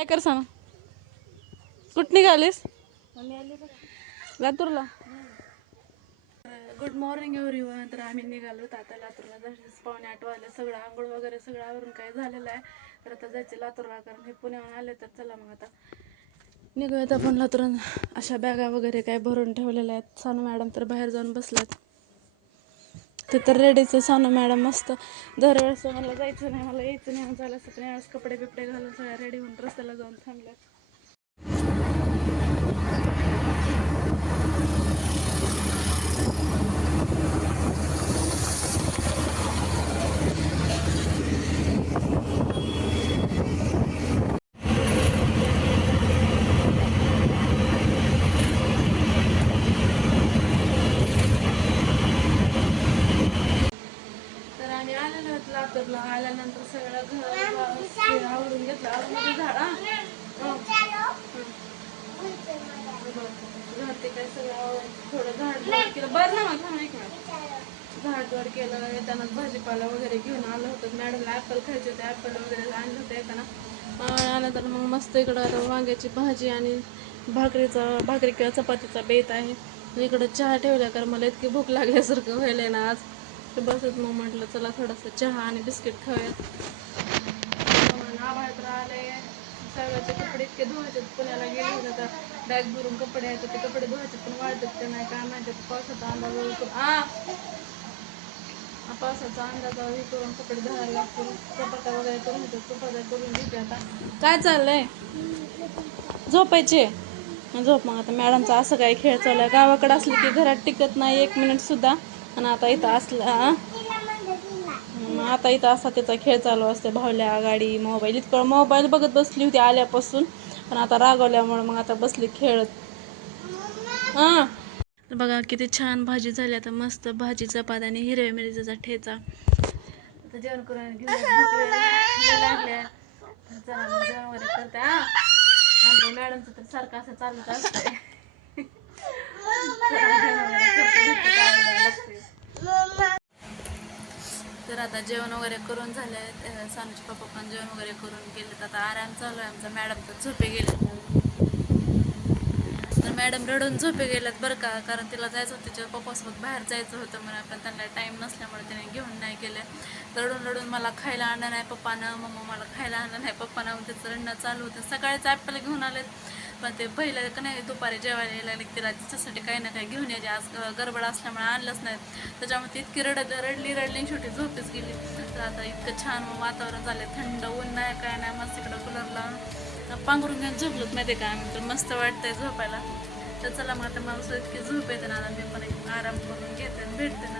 काय कर सांग कुठं निघालीस लातूरला गुड मॉर्निंग एव्हरीवन. तर आम्ही निघालो आता लातूरला जसं 7:45 वाजले. सगळं आंघोळ वगैरे सगळं आवरून काय झालेलं आहे. तर आता जायचं लातूरला कारण हे पुण्याहून आले. तर चला मग आता निघूयात आपण लातूरून. अशा बॅगा वगैरे काय भरून ठेवलेल्या आहेत. सानू मॅडम तर बाहेर जाऊन बसल्यात. ते तर रेडीचं सानू मॅडम मस्त दरवेळेस मला जायचं नाही मला यायचं नाही झालं असं पण यावेळेस कपडे बिपडे घालून सगळ्या रेडी होऊन रस्त्याला जाऊन थांबल्यात. तर आम्ही आलेलो होतो लातूरला. आल्यानंतर सगळं घर आवरून घेतलं. आवरून घर ते काय सगळं थोडं झाड केलं बरं ना मग थांब एक मिनिट. झाडझाड केलं. येताना भाजीपाला वगैरे घेऊन आलं होतं. मॅडमला ॲपल खायचे होते. ॲपल वगैरे आणलं होतं येताना. आल्यानंतर मग मस्त इकडं आता वांग्याची भाजी आणि भाकरी किंवा चपातीचा बेत आहे. इकडं चहा ठेवला कारण मला इतकी भूक लागल्यासारखं व्हायला ना आज. तर बसत मग म्हटलं चला थोडंसं चहा आणि बिस्किट खाऊयात. आभाळ तर आले. सगळ्याचे कपडे इतके धुवायचे पुण्याला गेले होते तर बॅग भरून कपडे आहेत. ते कपडे धुवायचे पण वाळतात ते नाही काय माहिती. पावसाचा अंदाज पावसाचा अंदाज हे करून कपडे धुवायला लागतील. चपात्या वगैरे करून घेतात. चपात्या करून घेते आता. काय चाललंय झोपायचे झोप. मग आता मॅडमचा असं काय खेळ चालू आहे. गावाकडे असली की घरात टिकत नाही 1 मिनिट सुद्धा. आणि आता इथं असला आता इथं असा त्याचा खेळ चालू असते. भावल्या गाडी मोबाईल इतकं मोबाईल बघत बसली होती आल्यापासून. पण आता रागवल्यामुळे मग आता बसली खेळत. बघा किती छान भाजी झाली. आता मस्त भाजी चपाती आणि हिरव्या मिरचीचा ठेचा. आता जेवण करून घेऊन लागले. चला मग जेवण वगैरे करते. आमच्या मॅडमचं तर सारखं असं चालूच असतंय. तर आता जेवण वगैरे करून झाले. सानूचे पप्पा पण जेवण वगैरे करून गेलेत. आता आराम चालू आहे आमचा. मॅडम तर झोपे गेले. तर मॅडम रडून झोपे गेल्यात बरं का. कारण तिला जायचं होतं तिच्या पप्पासोबत बाहेर जायचं होतं म्हणून. पण त्यांना टाईम नसल्यामुळे तिने घेऊन नाही गेले. रडून रडून मला खायला आणलं नाही पप्पानं. मम्मा मला खायला आणलं नाही पप्पानं. मग तिचं रडणं चालू होतं. सकाळीच ॲपल घेऊन आलेत. पण ते पहिलं का नाही दुपारी जेवायला यायला लागले तिला तिच्यासाठी काही ना काही घेऊन यायचे. आज गडबड असल्यामुळे आणलंच नाही. त्याच्यामुळे ती इतकी रडली शेवटी झोपेच गेली. तर आता इतकं छान वातावरण झालं. थंड ऊन नाही काय नाही. मस्त इकडं कूलर लावून पांघरून घेऊन झोपलोत माहिती का आम्ही. तर मस्त वाटतंय झोपायला. तर चला मग आता मला इतकी झोप येते ना. मी पण एक आराम करून घेते भेटते ना.